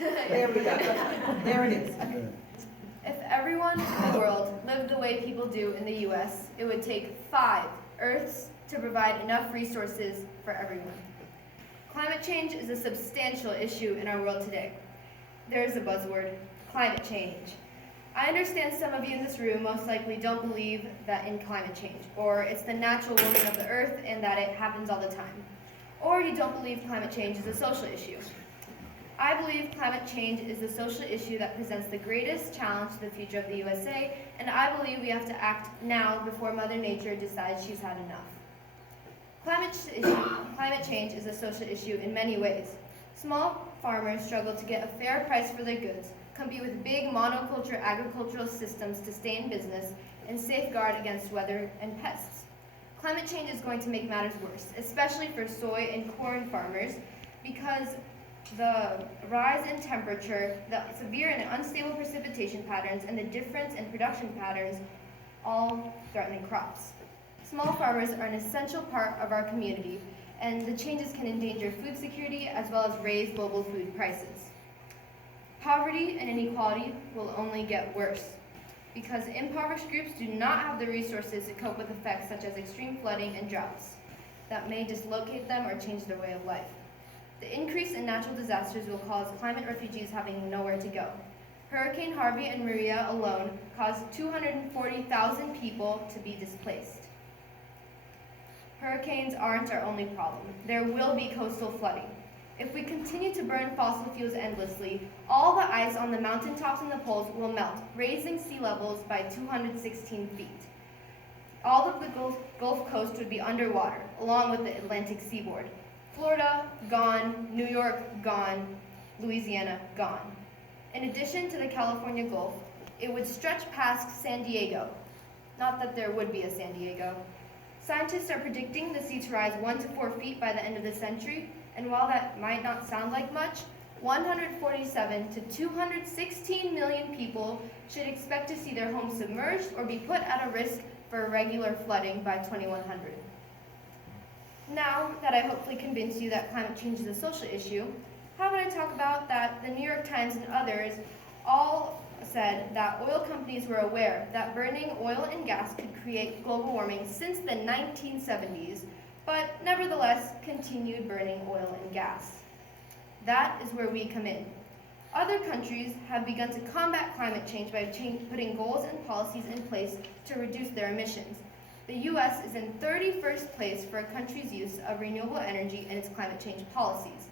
There we go. There it is. If everyone in the world lived the way people do in the US, it would take 5 Earths to provide enough resources for everyone. Climate change is a substantial issue in our world today. There's a buzzword, climate change. I understand some of you in this room most likely don't believe that in climate change, or it's the natural warming of the Earth and that it happens all the time. Or you don't believe climate change is a social issue. I believe climate change is the social issue that presents the greatest challenge to the future of the USA, and I believe we have to act now before Mother Nature decides she's had enough. Climate change is a social issue in many ways. Small farmers struggle to get a fair price for their goods, compete with big monoculture agricultural systems to stay in business, and safeguard against weather and pests. Climate change is going to make matters worse, especially for soy and corn farmers, because the rise in temperature, the severe and unstable precipitation patterns, and the difference in production patterns all threaten crops. Small farmers are an essential part of our community, and the changes can endanger food security as well as raise global food prices. Poverty and inequality will only get worse, because impoverished groups do not have the resources to cope with effects such as extreme flooding and droughts that may dislocate them or change their way of life. The increase in natural disasters will cause climate refugees having nowhere to go. Hurricane Harvey and Maria alone caused 240,000 people to be displaced. Hurricanes aren't our only problem. There will be coastal flooding. If we continue to burn fossil fuels endlessly, all the ice on the mountaintops and the poles will melt, raising sea levels by 216 feet. All of the Gulf Coast would be underwater, along with the Atlantic seaboard. Florida, gone. New York, gone. Louisiana, gone. In addition to the California Gulf, it would stretch past San Diego. Not that there would be a San Diego. Scientists are predicting the sea to rise 1 to 4 feet by the end of the century, and while that might not sound like much, 147 to 216 million people should expect to see their homes submerged or be put at a risk for irregular flooding by 2100. Now that I hopefully convinced you that climate change is a social issue, how about I talk about that the New York Times and others all said that oil companies were aware that burning oil and gas could create global warming since the 1970s, but nevertheless continued burning oil and gas. That is where we come in. Other countries have begun to combat climate change by putting goals and policies in place to reduce their emissions. The US is in 31st place for a country's use of renewable energy in its climate change policies.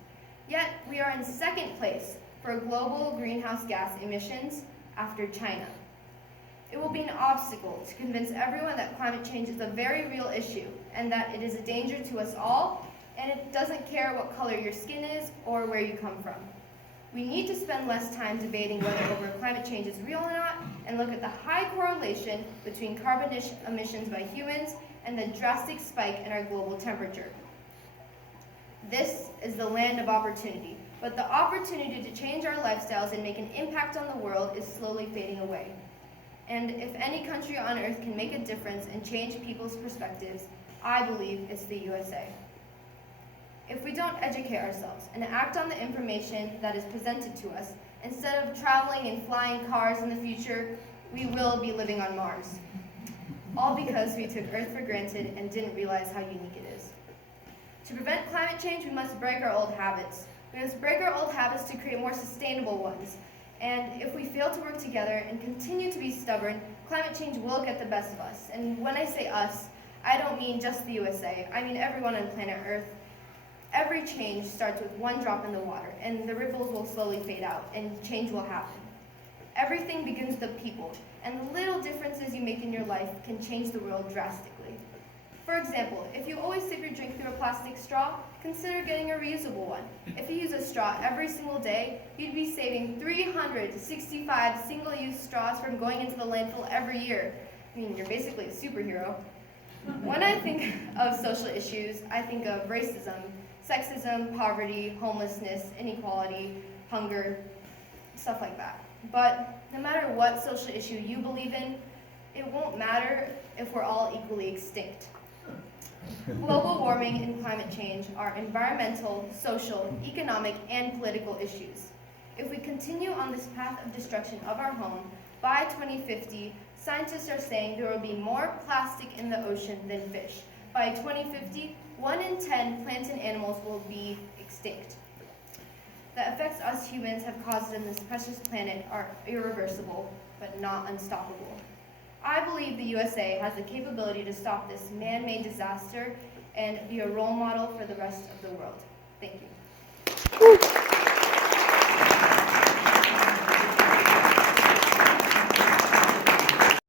Yet, we are in 2nd place for global greenhouse gas emissions after China. It will be an obstacle to convince everyone that climate change is a very real issue and that it is a danger to us all, and it doesn't care what color your skin is or where you come from. We need to spend less time debating whether climate change is real or not, and look at the high correlation between carbon emissions by humans and the drastic spike in our global temperature. This is the land of opportunity, but the opportunity to change our lifestyles and make an impact on the world is slowly fading away. And if any country on earth can make a difference and change people's perspectives, I believe it's the USA. If we don't educate ourselves and act on the information that is presented to us, instead of traveling in flying cars in the future, we will be living on Mars. All because we took Earth for granted and didn't realize how unique it is. To prevent climate change, we must break our old habits. We must break our old habits to create more sustainable ones. And if we fail to work together and continue to be stubborn, climate change will get the best of us. And when I say us, I don't mean just the USA. I mean everyone on planet Earth. Every change starts with one drop in the water, and the ripples will slowly fade out, and change will happen. Everything begins with the people, and the little differences you make in your life can change the world drastically. For example, if you always sip your drink through a plastic straw, consider getting a reusable one. If you use a straw every single day, you'd be saving 365 single-use straws from going into the landfill every year. I mean, you're basically a superhero. When I think of social issues, I think of racism, sexism, poverty, homelessness, inequality, hunger, stuff like that. But no matter what social issue you believe in, it won't matter if we're all equally extinct. Global warming and climate change are environmental, social, economic, and political issues. If we continue on this path of destruction of our home, by 2050, scientists are saying there will be more plastic in the ocean than fish. By 2050, 1 in 10 plants and animals will be extinct. The effects us humans have caused on this precious planet are irreversible, but not unstoppable. I believe the USA has the capability to stop this man-made disaster and be a role model for the rest of the world. Thank you.